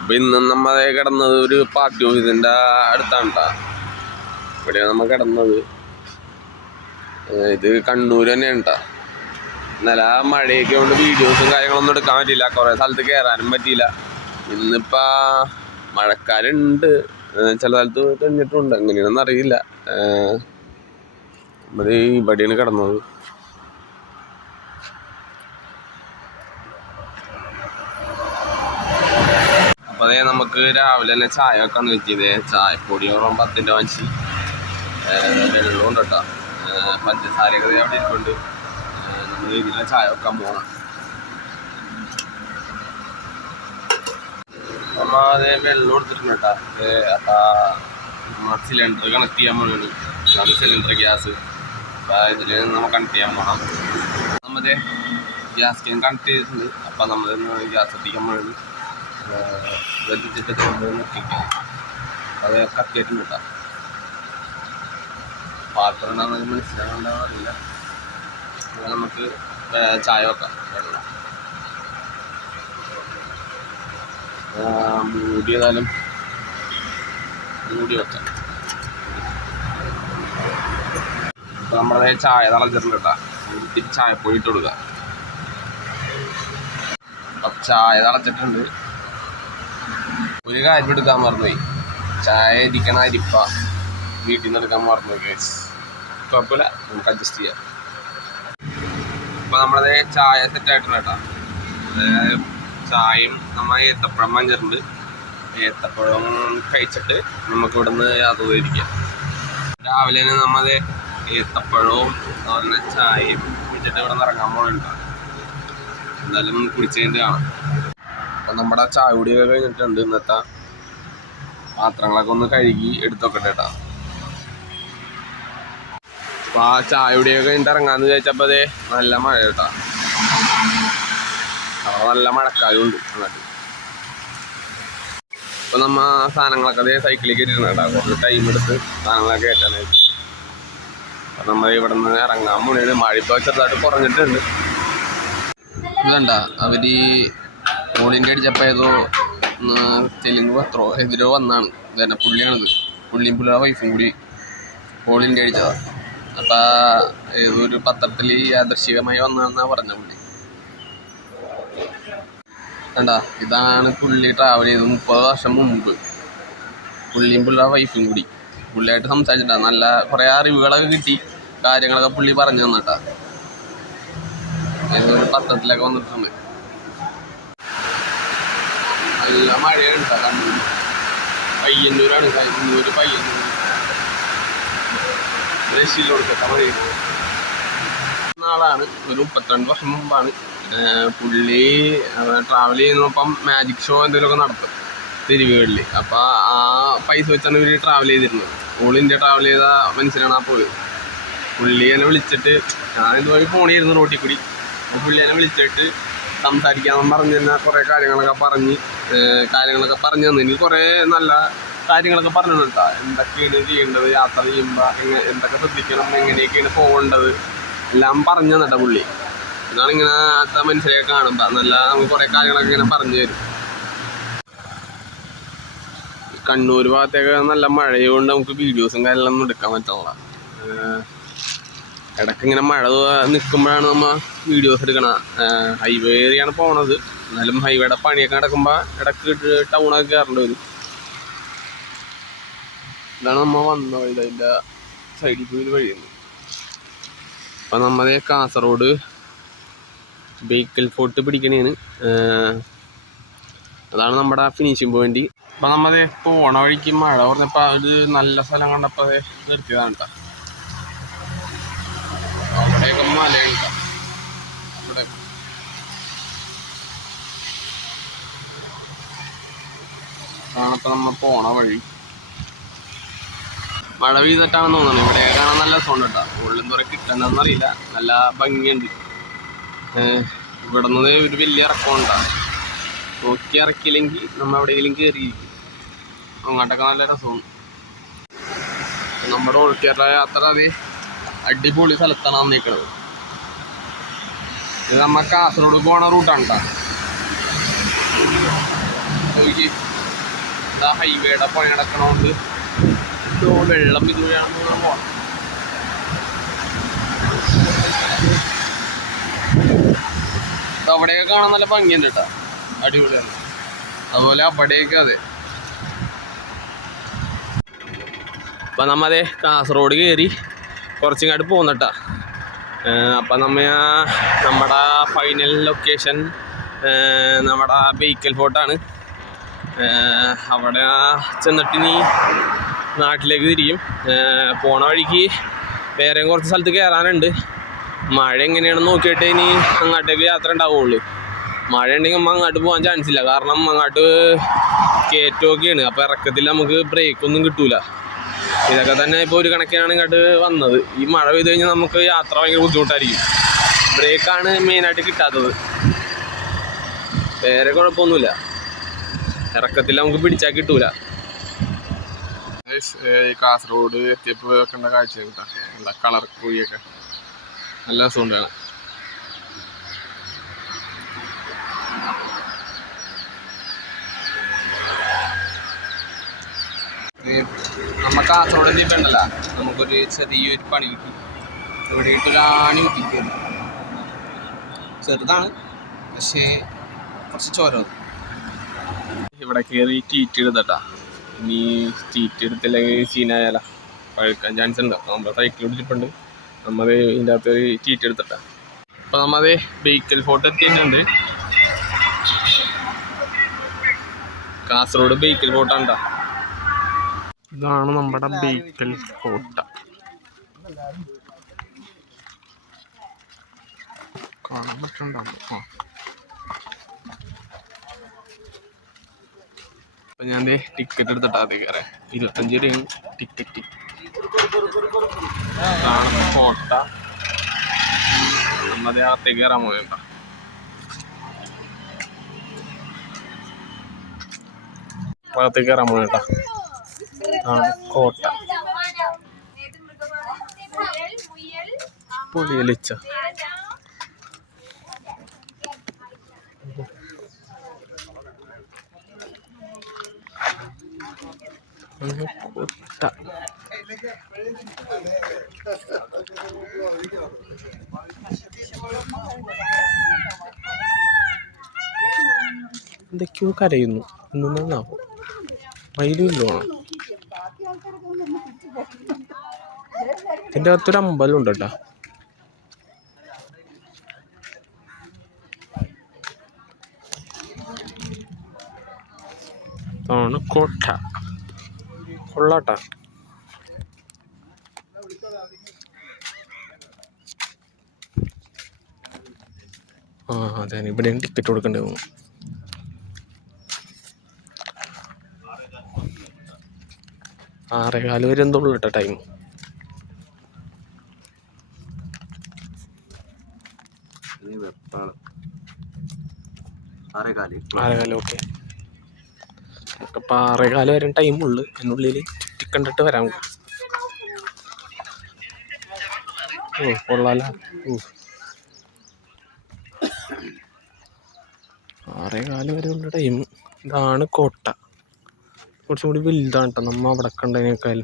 അപ്പൊ ഇന്നും നമ്മളെ കിടന്നത് ഒരു പാർട്ടി ഓഫീസിന്റെ അടുത്താണ് ട്ടാ. ഇവിടെയാണ് നമ്മ കിടന്നത്. ഇത് കണ്ണൂർ തന്നെയാണ് ട്ടാ. ഇന്നലെ മഴയൊക്കെ കൊണ്ട് വീഡിയോസും കാര്യങ്ങളൊന്നും എടുക്കാൻ പറ്റിയില്ല, കുറെ സ്ഥലത്ത് കയറാനും പറ്റിയില്ല. ഇന്നിപ്പോ മഴക്കാരുണ്ട്, ചില സ്ഥലത്ത് കഴിഞ്ഞിട്ടുണ്ട്, എങ്ങനെയാണെന്ന് അറിയില്ല. ഇവിടെ ഇവിടെയാണ് കിടന്നത്. അപ്പൊ അതേ നമുക്ക് രാവിലെ തന്നെ ചായ വെക്കാന്ന് വെച്ചത്. ചായപ്പൊടി ഓറം 10 വാങ്ങിച്ച്, വെള്ളം ഉണ്ട് കേട്ടോ, പഞ്ചസാരയൊക്കെ അവിടെ ഇരിപ്പുണ്ട്. നമ്മൾ ഇതിലെ ചായ വെക്കാൻ പോകണം. നമ്മ അതേ വെള്ളം എടുത്തിട്ടുണ്ട് കേട്ടോ. സിലിണ്ടർ കണക്ട് ചെയ്യാൻ പോകണം. അതാണ് സിലിണ്ടർ ഗ്യാസ്. അപ്പം ഇതിൽ നമ്മൾ കണക്ട് ചെയ്യാൻ പോകണം. നമ്മതേ ഗ്യാസ് ക്യാൻ കണക്ട് ചെയ്തിട്ടുണ്ട്. അപ്പം നമ്മൾ ഗ്യാസ് എത്തിക്കാൻ പോകണം. വെച്ചിട്ട് നോക്കിക്കാം. അത് കത്തിയിട്ടുണ്ട് കേട്ടോ. പാത്രം ഉണ്ടാകുന്നത് മനസ്സിലാകേണ്ടതില്ല. നമുക്ക് ചായ വെക്കാം. വെള്ളം മൂടി ഏതായാലും മൂടി വെക്കാം. അപ്പം നമ്മളത് ചായ തിളച്ചിട്ടുണ്ട് കേട്ടോ. ഇത്തിരി ചായപ്പൊടി ഇട്ട് കൊടുക്കുക. അപ്പം ചായ തിളച്ചിട്ടുണ്ട്. ഒരു കാര്യം എടുക്കാൻ മറന്നുപോയി. ചായ ഇരിക്കണ അരിപ്പ വീട്ടിൽ നിന്ന് എടുക്കാൻ മറന്നുപോയി ഗൈസ്. കുഴപ്പമില്ല, നമുക്ക് അഡ്ജസ്റ്റ് ചെയ്യാം. അപ്പം നമ്മളത് ചായ സെറ്റായിട്ടുണ്ട് കേട്ടോ. ചായയും നമ്മൾ ഏത്തപ്പഴം വാങ്ങിച്ചിട്ടുണ്ട്. ഏത്തപ്പഴം കഴിച്ചിട്ട് നമുക്ക് ഇവിടെ നിന്ന് യാത്ര ചെയ്തിരിക്കാം. രാവിലെ തന്നെ നമ്മളത് ഏത്തപ്പഴവും അതുപോലെ ചായയും കുടിച്ചിട്ട് ഇവിടെ നിന്ന് ഇറങ്ങാൻ പോകുന്നുണ്ട്. എന്തായാലും കുടിച്ച് കഴിഞ്ഞിട്ട് കാണാം. അപ്പം നമ്മുടെ ചായ കുടിയൊക്കെ കഴിഞ്ഞിട്ടുണ്ട്. ഇന്നത്തെ പാത്രങ്ങളൊക്കെ ഒന്ന് കഴുകി എടുത്തൊക്കെ കേട്ടോ. അപ്പം ആ ചായ കുടിയൊക്കെ കഴിഞ്ഞിട്ട് ഇറങ്ങാമെന്ന് വിചാരിച്ചപ്പോൾ അതേ നല്ല മഴ കേട്ടോ. അവിടെ നല്ല മഴക്കാരും ഉണ്ട് അങ്ങോട്ട്. അപ്പം നമ്മ സാധനങ്ങളൊക്കെ അതേ സൈക്കിളിൽ കയറ്റിട്ടുണ്ട് കേട്ടോ. കുറച്ച് ടൈം എടുത്ത് സാധനങ്ങളൊക്കെ കയറ്റാനായിട്ട്. അപ്പം നമ്മൾ ഇവിടെ നിന്ന് ഇറങ്ങാൻ പോണേണ്. മഴ ഇപ്പോൾ ചെറുതായിട്ട് കുറഞ്ഞിട്ടുണ്ട്. ഇതണ്ട അവർ ഓൾ ഇന്ത്യ അടിച്ചപ്പോൾ ഏതോ തെലുങ്ക് പത്രോ എതിരോ വന്നാണ്. ഇതന്നെ പുള്ളിയാണിത്. പുള്ളിയും പുള്ളിയുടെ വൈഫും കൂടി ഓൾ ഇന്ത്യ അടിച്ചതാണ്. അപ്പം ഏതൊരു പത്രത്തിൽ യാദൃശ്ചികമായി വന്നതെന്നാണ് പറഞ്ഞ പുള്ളി. കണ്ടാ, ഇതാണ് പുള്ളി ട്രാവൽ ചെയ്തത് 30 വർഷം മുമ്പ്. പുള്ളിയും പുള്ളിയുടെ വൈഫും കൂടി പുള്ളിയായിട്ട് സംസാരിച്ചിട്ടാ. നല്ല കുറേ അറിവുകളൊക്കെ കിട്ടി, കാര്യങ്ങളൊക്കെ പുള്ളി പറഞ്ഞു തന്നിട്ടാ. ഏതൊരു പത്രത്തിലൊക്കെ വന്നിട്ടുണ്ട്. നല്ല മഴയാണ് കേട്ടോ. കണ്ണൂർ പയ്യന്നൂരാണ്. പയ്യന്നൂർ ദേശീയ കൊടുക്കട്ടെ മഴ നാളാണ്. ഒരു 32 വർഷം മുമ്പാണ് പുള്ളി ട്രാവൽ ചെയ്യുന്നപ്പം മാജിക് ഷോ എന്തെങ്കിലുമൊക്കെ നടത്തും തെരുവുകളിൽ. അപ്പോൾ ആ പൈസ വെച്ചാണ് ഇവർ ട്രാവൽ ചെയ്തിരുന്നത്. ഓൾ ഇന്ത്യ ട്രാവൽ ചെയ്ത മനുഷ്യനാണ് ആ പോയത്. പുള്ളി എന്നെ വിളിച്ചിട്ട്, ഞാൻ ഇതുവഴി ഫോണിയായിരുന്നു റോട്ടിൽ കൂടി. അപ്പോൾ പുള്ളി എന്നെ വിളിച്ചിട്ട് സംസാരിക്കാമെന്ന് പറഞ്ഞ് തന്നെ കുറേ കാര്യങ്ങളൊക്കെ പറഞ്ഞു തന്നു. എനിക്ക് കുറേ നല്ല കാര്യങ്ങളൊക്കെ പറഞ്ഞു കേട്ടോ. എന്തൊക്കെയാണ് ചെയ്യേണ്ടത്, യാത്ര ചെയ്യുമ്പോൾ എന്തൊക്കെ ശ്രദ്ധിക്കണം, എങ്ങനെയൊക്കെയാണ് പോകേണ്ടത് എല്ലാം പറഞ്ഞു തന്നിട്ട പുള്ളി. ഇതാണ് ഇങ്ങനത്തെ മനുഷ്യരെയൊക്കെ കാണുമ്പോൾ നല്ല നമുക്ക് കുറേ കാര്യങ്ങളൊക്കെ ഇങ്ങനെ പറഞ്ഞു തരും. കണ്ണൂർ ഭാഗത്തേക്ക് നല്ല മഴയുകൊണ്ട് നമുക്ക് വീഡിയോസും കാര്യങ്ങളൊന്നും എടുക്കാൻ പറ്റില്ല. ഇടയ്ക്ക് ഇങ്ങനെ മഴ നിൽക്കുമ്പോഴാണ് നമ്മൾ വീഡിയോസ് എടുക്കണം. ഹൈവേ ഏറിയാണ് പോണത്. എന്നാലും ഹൈവേയുടെ പണിയൊക്കെ നടക്കുമ്പോൾ ഇടയ്ക്ക് ടൗണൊക്കെ കയറേണ്ടി വരും. ഇതാണ് നമ്മൾ വന്ന വഴി. അതിൻ്റെ സൈഡിൽ പോയി വഴിയുന്നു. അപ്പം നമ്മളെ കാസർഗോഡ് ബേക്കൽ ഫോർട്ട് പിടിക്കണേന്. അതാണ് നമ്മുടെ ഫിനിഷിംഗ് പോയിന്റ്. അപ്പം നമ്മളെ പോണ വഴിക്ക് മഴ പറഞ്ഞപ്പോൾ ഒരു നല്ല സ്ഥലം കണ്ടപ്പോൾ അത് നിർത്തിയതാണ് കേട്ടോ. അവിടെയൊക്കെ മലയാണ് കേട്ടോ. അവിടെ ആണിപ്പോൾ നമ്മൾ പോണ വഴി. മഴ പെയ്തിട്ടാണെന്ന് തോന്നുന്നു. ഇവിടെ കാണാൻ നല്ല സൗണ്ട് കേട്ടോ. ഉള്ളിൽ എന്തോരം കിട്ടണ്ടെന്ന് അറിയില്ല. നല്ല ഭംഗിയുണ്ട്. ഇവിടെ നിന്ന് ഒരു വലിയ ഇറക്കം ഉണ്ടാകും. നോക്കി ഇറക്കിയില്ലെങ്കിൽ നമ്മൾ എവിടെയെങ്കിലും കയറിയിരിക്കും. അങ്ങോട്ടൊക്കെ നല്ല രസമാണ്. നമ്മുടെ ഓൾ കേരള യാത്ര അത് അടിപൊളി സ്ഥലത്താണ് വന്നിരിക്കുന്നത്. ഇത് നമ്മൾ കാസർഗോഡ് പോണ റൂട്ടാണ് കേട്ടോ. നോക്കി എന്താ ഹൈവേയുടെ പണി നടക്കണോണ്ട് വെള്ളം ഇതുവഴിയാണ് പോകണം. അവിടെയൊക്കെ കാണാൻ നല്ല ഭംഗിയുണ്ട് കേട്ടോ, അടിപൊളിയാണ്. അതുപോലെ അവിടെയൊക്കെ അതെ. അപ്പം നമ്മതേ കാസർഗോഡ് കയറി കുറച്ചിങ്ങോട്ട് പോന്നിട്ടാ. അപ്പം നമ്മുടെ ഫൈനൽ ലൊക്കേഷൻ നമ്മുടെ ബേക്കൽ ഫോർട്ടാണ്. അവിടെ ചെന്നിട്ടിനി നാട്ടിലേക്ക് തിരിയും. പോണ വഴിക്ക് വേറെയും കുറച്ച് സ്ഥലത്ത് കയറാനുണ്ട്. മഴ എങ്ങനെയാണെന്ന് നോക്കിയിട്ട് ഇനി അങ്ങോട്ടേക്ക് യാത്ര ഉണ്ടാവുള്ളൂ. മഴ ഉണ്ടെങ്കിൽ നമ്മൾ അങ്ങോട്ട് പോകാൻ ചാൻസ് ഇല്ല, കാരണം അങ്ങോട്ട് കയറ്റമൊക്കെയാണ്. അപ്പോൾ ഇറക്കത്തിൽ നമുക്ക് ബ്രേക്കൊന്നും കിട്ടൂല. ഇതൊക്കെ തന്നെ ഇപ്പോൾ ഒരു കണക്കിനാണ് ഇങ്ങോട്ട് വന്നത്. ഈ മഴ പെയ്ത് കഴിഞ്ഞാൽ നമുക്ക് യാത്ര ഭയങ്കര ബുദ്ധിമുട്ടായിരിക്കും. ബ്രേക്കാണ് മെയിനായിട്ട് കിട്ടാത്തത്, വേറെ കുഴപ്പമൊന്നുമില്ല. ഇറക്കത്തിൽ നമുക്ക് പിടിച്ചാൽ കിട്ടൂല. കാസർഗോഡ് എത്തിയപ്പോൾ വെക്കേണ്ട കാഴ്ച കേട്ടോ, നല്ല കളർ കോഴിയൊക്കെ നല്ല രസമുണ്ട് കാണാൻ. നമ്മൾ കാസർഗോഡ് എത്തിയിട്ടുണ്ടല്ല, നമുക്കൊരു ചെറിയൊരു പണി കിട്ടി. ഇവിടെ ഒരു ആണി കിട്ടിയത് ചെറുതാണ്, പക്ഷേ കുറച്ച് ചോര. ഇവിടെ കയറി ടീറ്റ് എടുത്തട്ടാ. ഇനി ടീറ്റ് എടുത്തില്ലെങ്കിൽ സീനായാല പഴുക്കാൻ ചാൻസ് ഉണ്ട്. അപ്പോൾ നമ്മൾ സൈക്കിൾ പിടിച്ചിട്ടുണ്ട്, നമ്മൾ ഇതിൻ്റെ അകത്ത് ടീറ്റ് എടുത്തട്ടാ. അപ്പോൾ നമ്മളത് ബേക്കൽ ഫോർട്ട് എത്തിയിട്ടുണ്ട്. കാസർഗോഡ് ബേക്കൽ ഫോർട്ടാണ് കേട്ടോ. ഇതാണ് നമ്മുടെ ബേക്കൽ കോട്ട. കാണാൻ പറ്റുന്നുണ്ടാവും. അപ്പം ഞാൻ ടിക്കറ്റ് എടുത്തിട്ടാ അതേ കയറാൻ. 25 രൂപയും ടിക്കറ്റ്. ഇതാണ് കോട്ട. നമ്മളതേ അകത്തേക്ക് കയറാൻ പോകണ്ട. അകത്തേക്ക് കയറാൻ പോകണ്ട. ആണ് കോട്ട. പുളിയലിച്ച കോട്ട. എന്തൊക്കെയോ കരയുന്നു. നന്നാവും മയിലുമില്ലോ. ഇതിൻ്റെ അകത്തൊരു അമ്പലം ഉണ്ട് കേട്ടോ. ആണ് കോട്ട. കൊള്ളാട്ട. അതെ, ഇവിടെയും ടിക്കറ്റ് കൊടുക്കേണ്ടി വന്നു. ആറേകാല് വരെ എന്തോ ഉള്ളു കേട്ടോ ടൈം. ആറേകാല് ഓക്കെ. അപ്പം 6:15 വരെ ടൈമുള്ളു. അതിനുള്ളിൽ ടിക്കറ്റ് കണ്ടിട്ട് വരാൻ. കൊള്ളാലോ. 6:15 വരെ ഉള്ള ടൈം. ഇതാണ് കോട്ട. കുറച്ചും കൂടി വലുതാണ് കേട്ടോ നമ്മ അവിടെ കണ്ടതിനേക്കാൾ.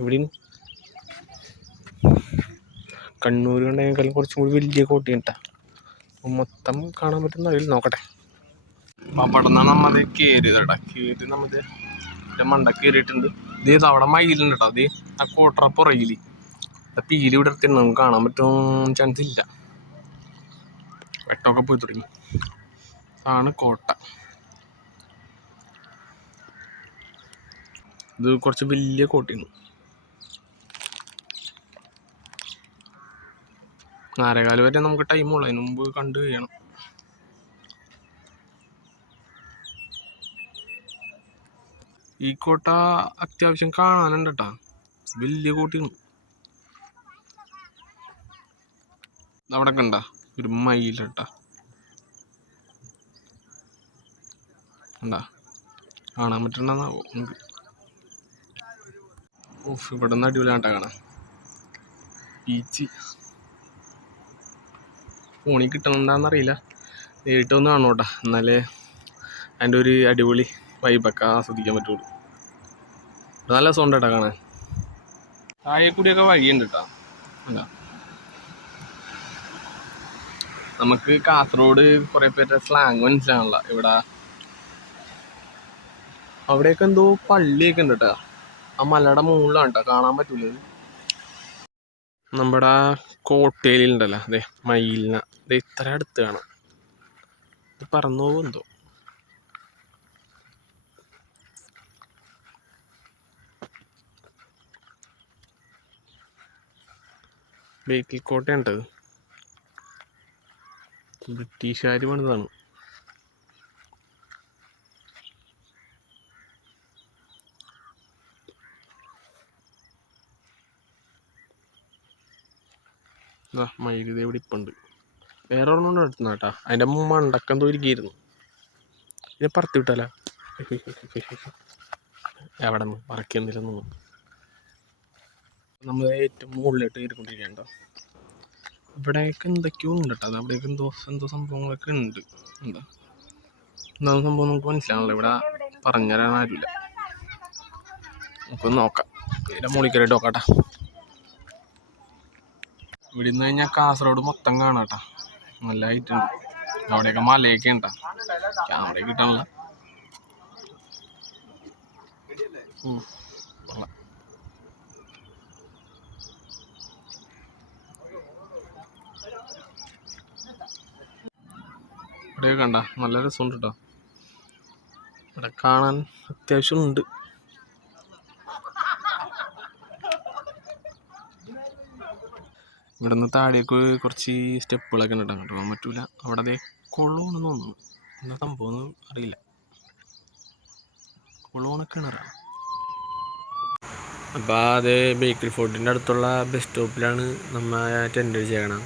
എവിടെയും കണ്ണൂർ കണ്ടതിനേക്കാളും കുറച്ചും കൂടി വലിയ കോട്ടയാണ് കേട്ടോ. മൊത്തം കാണാൻ പറ്റുന്ന അതിൽ നോക്കട്ടെ. അവിടെ നിന്നാണ് നമ്മത് കയറിയത് കേട്ടോ. കയറി നമ്മത് മണ്ട കയറിയിട്ടുണ്ട്. ഇത് അവിടെ മയിലുണ്ട് കേട്ടോ. അത് ആ കോട്ടറ പുറകിൽ പീലി വിടർത്തിണ്ട്. നമുക്ക് കാണാൻ പറ്റും ചാൻസ് ഇല്ല. വെട്ടമൊക്കെ പോയി തുടങ്ങി. ആണ് കോട്ട. ഇത് കുറച്ച് വലിയ കോട്ടയാണ്. 6:15 വരെ നമുക്ക് ടൈമുള്ളൂ. അതിന് മുമ്പ് കണ്ടു കഴിയണം. ഈ കോട്ട അത്യാവശ്യം കാണാനുണ്ട് കേട്ടോ. വലിയ കോട്ടയാണ്. അവിടെ കണ്ട ഒരു മയിലട്ടാ. കണ്ടാ കാണാൻ പറ്റണ്ടെന്നാവോ നമുക്ക്. ഇവിടെ നിന്ന് അടിപൊളിയാട്ടാ കാണാൻ. ബീച്ച് ഫോണിൽ കിട്ടുന്നുണ്ടാന്നറിയില്ല. നേരിട്ട് ഒന്ന് കാണും എന്നാലേ അതിൻ്റെ ഒരു അടിപൊളി വൈബൊക്കെ ആസ്വദിക്കാൻ പറ്റുള്ളൂ. നല്ല സൗണ്ട് കേട്ടോ കാണാൻ. താഴെ കൂടിയൊക്കെ വഴിയുണ്ട് കേട്ടോ. അല്ല, നമുക്ക് കാസർഗോഡ് കുറേ പേരുടെ സ്ലാങ് മനസ്സിലാണല്ലോ. ഇവിടെ അവിടെയൊക്കെ എന്തോ പള്ളിയൊക്കെ ഉണ്ട് കേട്ടോ. ആ മലയുടെ മുകളിലാണ് കേട്ടോ, കാണാൻ പറ്റൂല. നമ്മുടെ കോട്ടയിലുണ്ടല്ലോ അതെ മയിലിന ഇത് ഇത്ര അടുത്ത് കാണാം. ഇത് പറന്നു പോകും എന്തോ. ബേക്കൽ കോട്ടയുണ്ട്, ബ്രിട്ടീഷുകാർ പണിതാണ്. മയിൽ ഇവിടെ ഇപ്പുണ്ട്. വേറെ ഒരെണ്ണം എടുത്തുന്ന കേട്ടാ. അതിൻ്റെ മണ്ടക്കം തോരിക്കായിരുന്നു. ഇതിനെ പറത്തി വിട്ടാലോ. എവിടെ നിന്ന് പറക്കിയൊന്നില്ലെന്ന് തോന്നുന്നു. നമ്മൾ ഏറ്റവും മുകളിലോട്ട് കയറിക്കൊണ്ടിരിക്കണ്ടോ. ഇവിടെയൊക്കെ എന്തൊക്കെയോ ഉണ്ട് കേട്ടോ. അത് അവിടെയൊക്കെ എന്തോ സംഭവങ്ങളൊക്കെ ഉണ്ട്. എന്താ സംഭവം നമുക്ക് മനസ്സിലാണല്ലോ. ഇവിടെ പറഞ്ഞു തരാൻ ആരുമില്ല. നമുക്കൊന്ന് നോക്കാം. ഇതിൻ്റെ മുകളിൽ കയറിയിട്ട് നോക്കാട്ടാ. ഇവിടെ നിന്ന് കഴിഞ്ഞാൽ കാസർഗോഡ് മൊത്തം കാണാം കേട്ടോ. നല്ല ഹൈറ്റ് ഉണ്ട്. അവിടെയൊക്കെ മലയൊക്കെ ഉണ്ടാ. ക്യാമറ കിട്ടാനുള്ള ഇവിടെയൊക്കെ കണ്ട നല്ല രസമുണ്ട് കേട്ടോ. ഇവിടെ കാണാൻ അത്യാവശ്യം ഉണ്ട്. ഇവിടെ നിന്ന് താഴേക്ക് കുറച്ച് സ്റ്റെപ്പുകളൊക്കെ ഉണ്ട്. അങ്ങോട്ട് പോകാൻ പറ്റൂല. അവിടെ അതേ കൊള്ളോണെന്ന് തോന്നുന്നു. എന്താ സംഭവം അറിയില്ല. കൊള്ളോണൊക്കെ കിണറാണ്. അപ്പോൾ അത് ബേക്കൽ ഫോർട്ടിൻ്റെ അടുത്തുള്ള ബസ് സ്റ്റോപ്പിലാണ് നമ്മൾ ടെൻ്റ് ചെയ്യണം.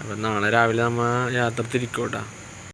അപ്പം നാളെ രാവിലെ നമ്മൾ യാത്ര തിരിക്കോട്ടാ.